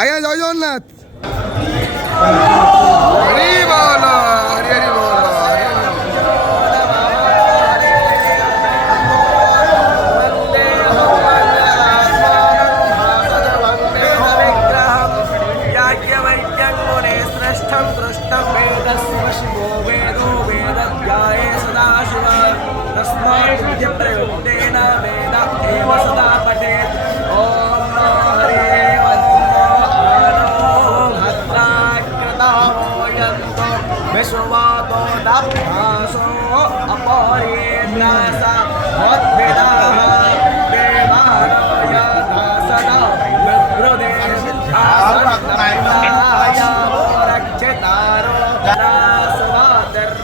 ଆଜ୍ଞା ଜୟ ଜଗନ୍ନାଥ। ହରି ବୋଲ ହରି ହରି ବୋଲ ହରି ହରି ବୋଲ। विश्वातो दभ्यासो अपरिम्यासा मद्भिदाः देवानो यथा सदा विप्रुदेशासनाय रक्षितारो नासवातिर्रोज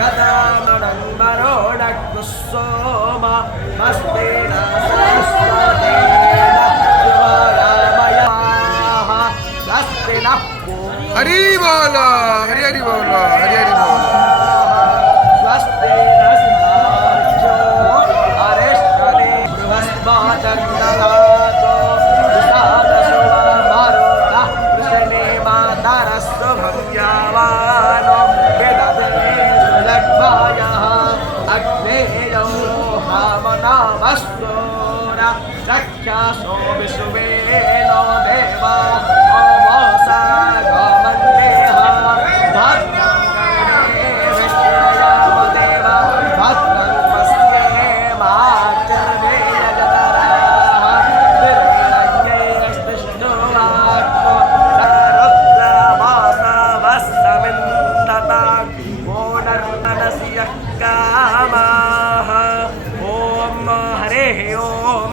यथा मणन्मरोणकुसोम मस्तेन सरस्वतेन शिवरामयाः स्वस्तिनः हरि बोल हरि हरि बोल हरि हरि बोल। स्वस्ति नस्तार्क्ष्यो अरिष्टने बृहस्पतिर्ददातो विषादशुभमरुतः कृष्णे मातरस्य भव्यावानो विदधे सुलग्भायः अग्नेयो हामनामस्तो न रक्षासो विश्वेनो देवा अमसा